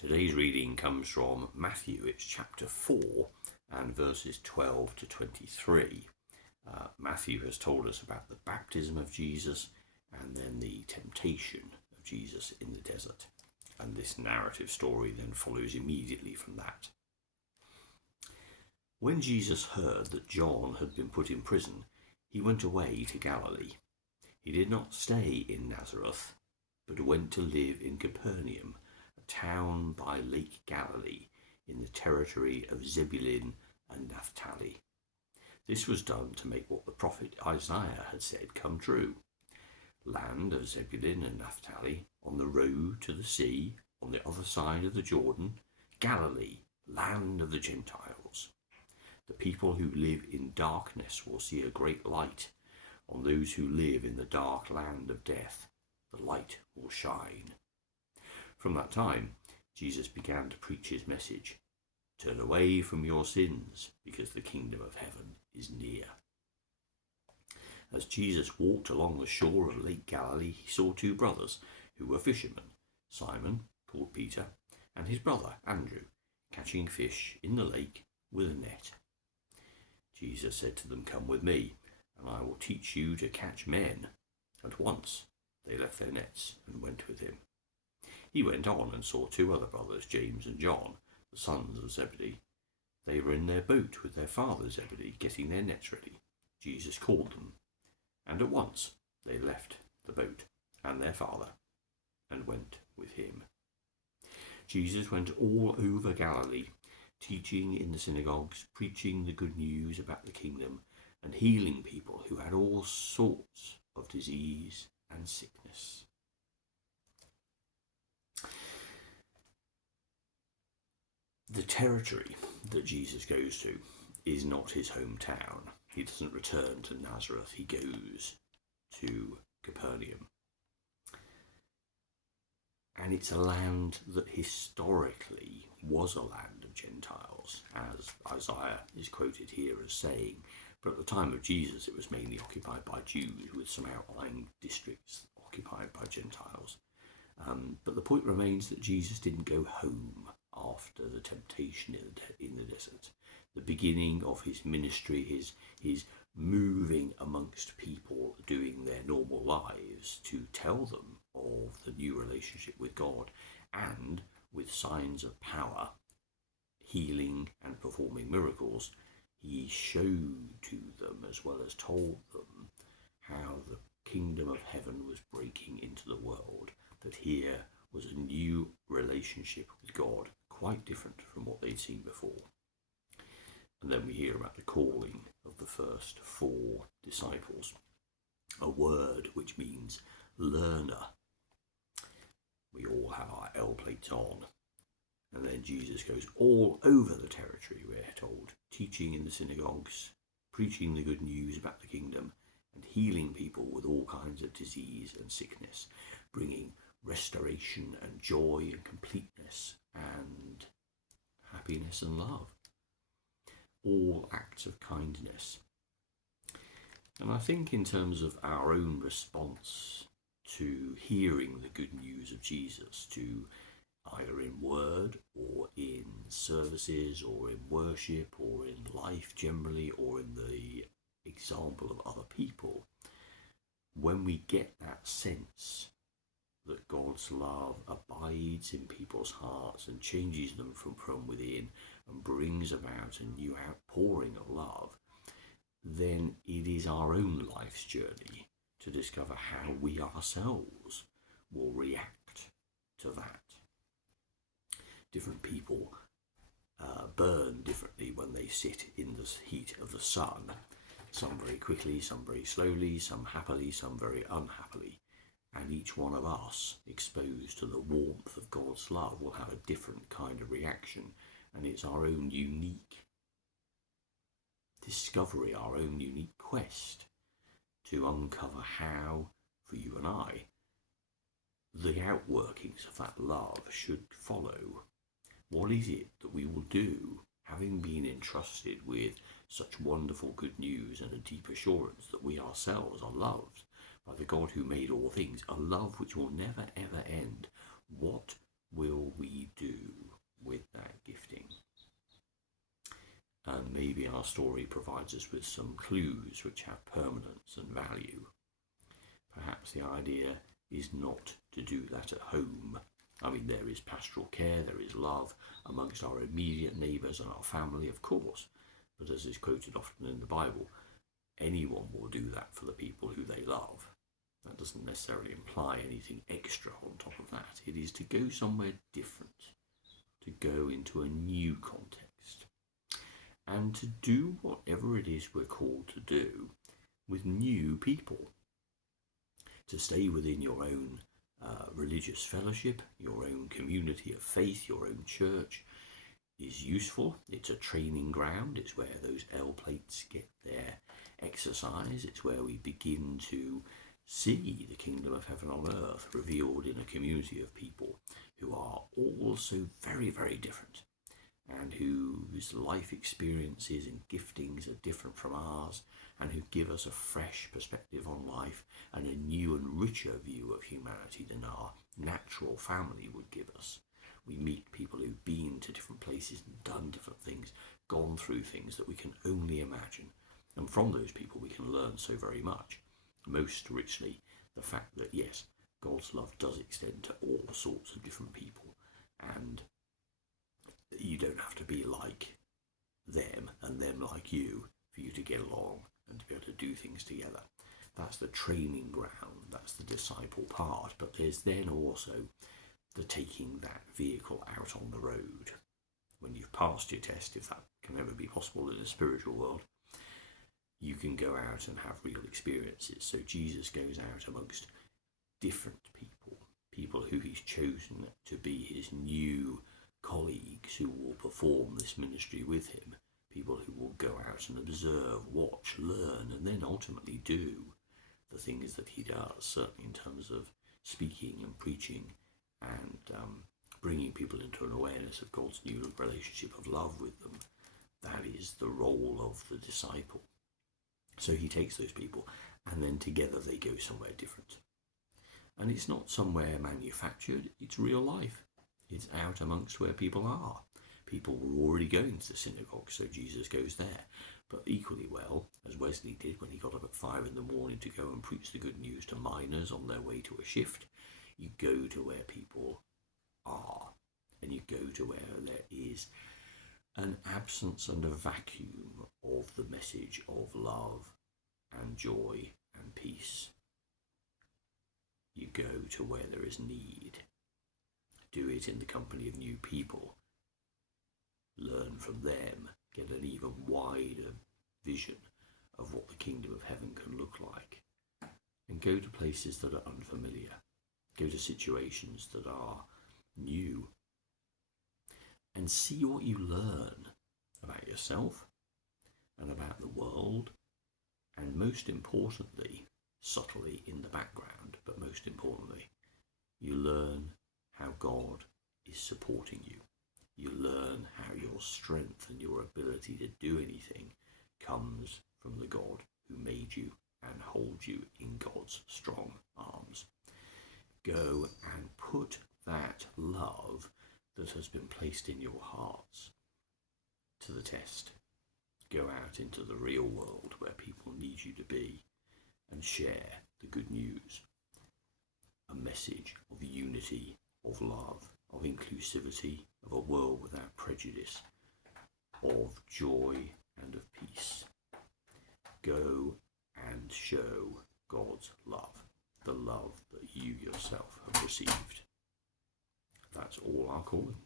Today's reading comes from Matthew. It's chapter 4 and verses 12 to 23. Matthew has told us about the baptism of Jesus and then the temptation of Jesus in the desert. And this narrative story then follows immediately from that. When Jesus heard that John had been put in prison, he went away to Galilee. He did not stay in Nazareth, but went to live in Capernaum, a town by Lake Galilee, in the territory of Zebulun and Naphtali. This was done to make what the prophet Isaiah had said come true. Land of Zebulun and Naphtali, on the road to the sea, on the other side of the Jordan, Galilee, land of the Gentiles. The people who live in darkness will see a great light. On those who live in the dark land of death, the light will shine. From that time, Jesus began to preach his message. Turn away from your sins, because the kingdom of heaven is near. As Jesus walked along the shore of Lake Galilee, he saw two brothers who were fishermen, Simon, called Peter, and his brother Andrew, catching fish in the lake with a net. Jesus said to them, "Come with me, and I will teach you to catch men." At once they left their nets and went with him. He went on and saw two other brothers, James and John, the sons of Zebedee. They were in their boat with their father Zebedee, getting their nets ready. Jesus called them, and at once they left the boat and their father and went with him. Jesus went all over Galilee, teaching in the synagogues, preaching the good news about the kingdom, and healing people who had all sorts of disease and sickness. The territory that Jesus goes to is not his hometown. He doesn't return to Nazareth. He goes to Capernaum. And it's a land that historically was a land of Gentiles, as Isaiah is quoted here as saying. But at the time of Jesus, it was mainly occupied by Jews, with some outlying districts occupied by Gentiles. But the point remains that Jesus didn't go home after the temptation in the desert. The beginning of his ministry, his moving amongst people doing their normal lives to tell them of the new relationship with God, and with signs of power, healing and performing miracles, he showed to them, as well as told them, how the kingdom of heaven was breaking into the world, that here was a new relationship with God, quite different from what they'd seen before. And then we hear about the calling of the first 4 disciples, a word which means learner. We all have our L plates on. And then Jesus goes all over the territory, we're told, teaching in the synagogues, preaching the good news about the kingdom, and healing people with all kinds of disease and sickness, bringing restoration and joy and completeness and happiness and love. All acts of kindness. And I think in terms of our own response to hearing the good news of Jesus, to either in word or in services or in worship or in life generally or in the example of other people, when we get that sense that God's love abides in people's hearts and changes them from within and brings about a new outpouring of love, then it is our own life's journey to discover how we ourselves will react to that. Different people burn differently when they sit in the heat of the sun. Some very quickly, some very slowly, some happily, some very unhappily. And each one of us, exposed to the warmth of God's love, will have a different kind of reaction. And it's our own unique discovery, our own unique quest to uncover how, for you and I, the outworkings of that love should follow. What is it that we will do, having been entrusted with such wonderful good news and a deep assurance that we ourselves are loved by the God who made all things, a love which will never ever end? What will we do our story provides us with some clues which have permanence and value. Perhaps the idea is not to do that at home. I mean, there is pastoral care, there is love amongst our immediate neighbours and our family, of course. But as is quoted often in the Bible, anyone will do that for the people who they love. That doesn't necessarily imply anything extra on top of that. It is to go somewhere different, to go into a new context, and to do whatever it is we're called to do with new people. To stay within your own religious fellowship, your own community of faith, your own church is useful. It's a training ground. It's where those L plates get their exercise. It's where we begin to see the kingdom of heaven on earth revealed in a community of people who are all so very, very different, and whose life experiences and giftings are different from ours, and who give us a fresh perspective on life and a new and richer view of humanity than our natural family would give us. We meet people who've been to different places and done different things, gone through things that we can only imagine. And from those people we can learn so very much. Most richly, the fact that, yes, God's love does extend to all sorts of different people, and you don't have to be like them and them like you for you to get along and to be able to do things together. That's the training ground, that's the disciple part, but there's then also the taking that vehicle out on the road. When you've passed your test, if that can ever be possible in the spiritual world, you can go out and have real experiences. So Jesus goes out amongst different people, people who he's chosen to be his new colleagues who will perform this ministry with him, people who will go out and observe, watch, learn, and then ultimately do the things that he does, certainly in terms of speaking and preaching and bringing people into an awareness of God's new relationship of love with them. That is the role of the disciple. So he takes those people, and then together they go somewhere different. And it's not somewhere manufactured, it's real life. It's out amongst where people are. People were already going to the synagogue, so Jesus goes there. But equally well, as Wesley did when he got up at 5 in the morning to go and preach the good news to miners on their way to a shift, you go to where people are, and you go to where there is an absence and a vacuum of the message of love and joy and peace. You go to where there is need. Do it in the company of new people. Learn from them. Get an even wider vision of what the kingdom of heaven can look like. And go to places that are unfamiliar. Go to situations that are new. And see what you learn about yourself and about the world, and most importantly, subtly in the background, but most importantly, you learn how God is supporting you. You learn how your strength and your ability to do anything comes from the God who made you and holds you in God's strong arms. Go and put that love that has been placed in your hearts to the test. Go out into the real world where people need you to be and share the good news. A message of unity, of love, of inclusivity, of a world without prejudice, of joy and of peace. Go and show God's love, the love that you yourself have received. That's all our calling.